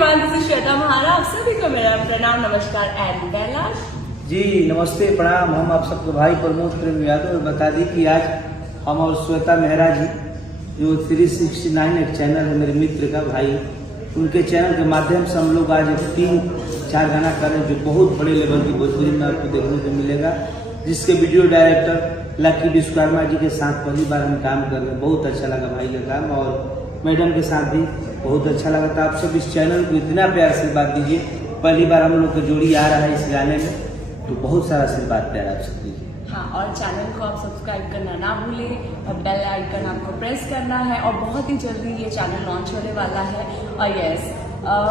Everyone, this is Shweta महारा। आप सभी को मेरा प्रणाम, नमस्कार एंड कैलाश जी नमस्ते, प्रणाम। हम आप सबको भाई प्रमोद प्रेम यादव बता दी कि आज हम और श्वेता मेहरा जी जो 369 एक चैनल है मेरे मित्र का भाई, उनके चैनल के माध्यम से हम लोग आज 3-4 गाना कर रहे हैं जो बहुत बड़े लेवल की भोजपुरी में आपको देखने को मिलेगा, जिसके video director lucky Vishwakarma ji के साथ पहली बार हम काम कर रहे हैं। बहुत अच्छा लगा भाई का काम, और मैडम के साथ भी बहुत अच्छा लगा। तो आप सब इस चैनल को इतना प्यार से बात दीजिए। पहली बार हम लोग का जोड़ी आ रहा है इस गाने में, तो बहुत सारा आशीर्वाद प्यार आप सब दीजिए। हाँ, और चैनल को आप सब्सक्राइब करना ना भूलें और बेल आइकन आपको प्रेस करना है। और बहुत ही जल्दी ये चैनल लॉन्च होने वाला है। और यस,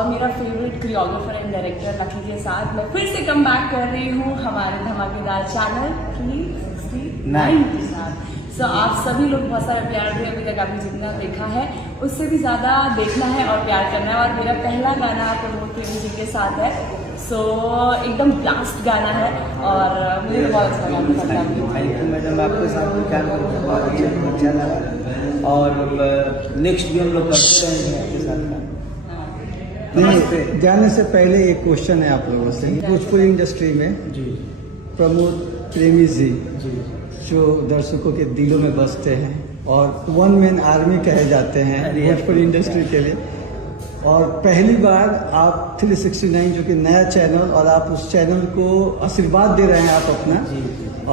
मेरा favourite choreographer and director lucky के साथ मैं फिर से कम बैक कर रही हूँ हमारे धमाकेदार चैनल 369 के साथ। सो आप सभी लोग बहुत सारा प्यार दिए, अभी तक आपने जितना देखा है उससे भी ज़्यादा देखना है और प्यार करना है। और मेरा पहला गाना प्रमोद प्रेमी जी के साथ है, सो एकदम ब्लास्ट गाना है और मुझे बहुत अच्छा लगा। थैंक यू मैडम, आपके साथ भी काम करके बहुत अच्छा लगा, और नेक्स्ट भी हम लोग करते रहेंगे आपके साथ काम। नहीं, जाने से पहले एक क्वेश्चन है आप लोगों से। भोजपुरी इंडस्ट्री में जी प्रमोद प्रेमी जी जी जो दर्शकों के दिलों में बसते हैं और वन मैन आर्मी कहे जाते हैं भोजपुरी इंडस्ट्री के लिए, और पहली बार आप 369 जो कि नया चैनल, और आप उस चैनल को आशीर्वाद दे रहे हैं आप अपना,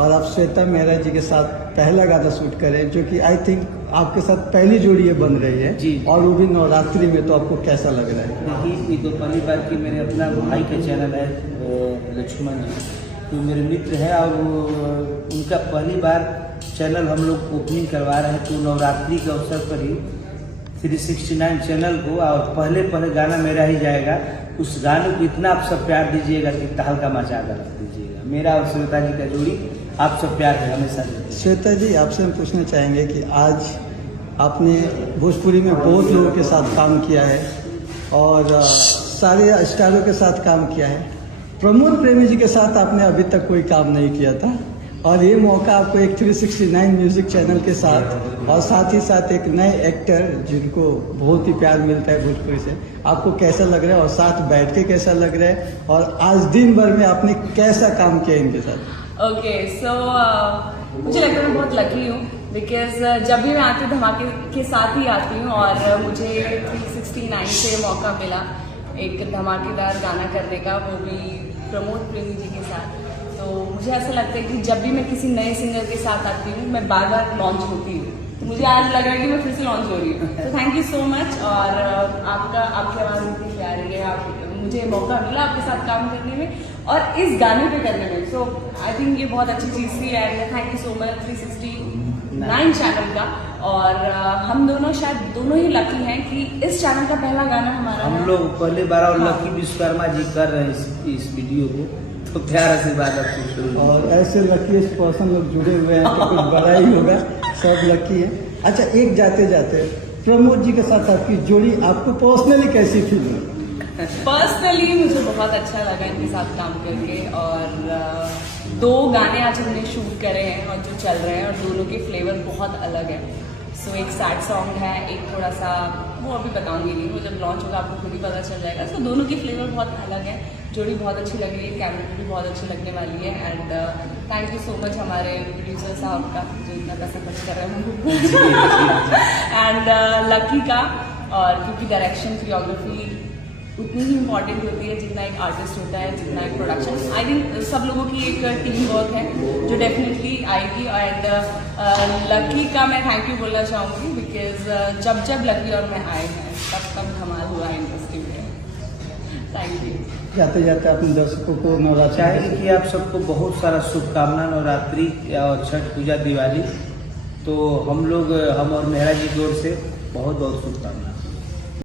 और आप श्वेता मेहरा जी के साथ पहला गाना शूट करें जो कि आई थिंक आपके साथ पहली जोड़ी ये बन रही है जी, और वो भी नवरात्रि में। तो आपको कैसा लग रहा है? ये तो पहली बार कि मेरे अपना भाई का चैनल है लक्ष्मण जी, तो मेरे मित्र हैं, और उनका पहली बार चैनल हम लोग ओपनिंग करवा रहे हैं। तो नवरात्रि के अवसर पर ही 369 चैनल को, और पहले गाना मेरा ही जाएगा। उस गाने को इतना आप सब प्यार दीजिएगा कि तहलका मचा कर रख दीजिएगा। मेरा और श्वेता जी का जोड़ी आप सब प्यार है हमेशा। श्वेता जी, आपसे हम पूछना चाहेंगे कि आज आपने भोजपुरी में बहुत लोगों के साथ काम किया है और सारे स्टारों के साथ काम किया है। प्रमोद प्रेमी जी के साथ आपने अभी तक कोई काम नहीं किया था, और ये मौका आपको एक 369 म्यूजिक चैनल के साथ, और साथ ही साथ एक नए एक्टर जिनको बहुत ही प्यार मिलता है भोजपुरी से, आपको कैसा लग रहा है और साथ बैठ के कैसा लग रहा है, और आज दिन भर में आपने कैसा काम किया इनके साथ? ओके, सो मुझे लगता है मैं बहुत लकी हूँ, बिकॉज जब भी मैं आती हूँ धमाके के साथ ही आती हूँ, और मुझे 369 से मौका मिला एक धमाकेदार गाना करने का, वो भी प्रमोद प्रेमी जी के साथ। तो मुझे ऐसा लगता है कि जब भी मैं किसी नए सिंगर के साथ आती हूँ मैं बार बार लॉन्च होती हूँ, तो मुझे आज लग रहा है कि मैं फिर से लॉन्च हो रही हूँ। तो थैंक यू सो मच, और आपकी आवाज़ इतनी प्यारी है, मुझे मौका मिला आपके साथ काम करने में और इस गाने पे करने में। सो आई थिंक ये बहुत अच्छी चीज़ थी, and thank you so much 369 channel का। और हम दोनों शायद दोनों ही लकी हैं कि इस चैनल का पहला गाना हमारा हम लोग पहले बार, और लकी विश्वकर्मा जी कर रहे हैं इस वीडियो को, तो प्यार आशीर्वाद आपको। और ऐसे लकीस्ट पर्सन लोग जुड़े हुए हैं तो कुछ बड़ा ही होगा, सब लकी है। अच्छा, एक जाते जाते प्रमोद जी के साथ आपकी जोड़ी आपको पर्सनली कैसी फील हुई? पर्सनली मुझे बहुत अच्छा लगा इनके साथ काम करके, और 2 गाने आज हमने शूट करे हैं और जो चल रहे हैं, और दोनों के फ्लेवर बहुत अलग है। सो एक सैड सॉन्ग है, एक थोड़ा सा, वो अभी बताऊंगी नहीं, वो जब लॉन्च होगा आपको खुद ही पता चल जाएगा। सो दोनों की फ्लेवर बहुत अलग है, जोड़ी बहुत अच्छी लग रही है, कैमरे भी बहुत अच्छी लगने वाली है। And thank you so much हमारे प्रोड्यूसर साहब का जो इतना पैसा खर्च कर रहे हैं एंड लकी का, और क्योंकि डायरेक्शन कोरियोग्राफी उतनी ही इम्पॉर्टेंट होती है जितना एक आर्टिस्ट होता है, जितना एक प्रोडक्शन। आई थिंक सब लोगों की एक टीम वर्क है जो डेफिनेटली आएगी। एंड लकी का मैं थैंक यू बोलना चाहूँगी, बिकॉज जब लकी और मैं आए हैं तब धमाल हुआ है इंडस्ट्री में। Thank you. जाते जाते अपने दर्शकों को नवरात्रि चाहेंगे कि आप सबको बहुत सारा शुभकामना, नवरात्रि और छठ पूजा, दिवाली। तो हम और मेहरा जी की ओर से बहुत बहुत शुभकामना।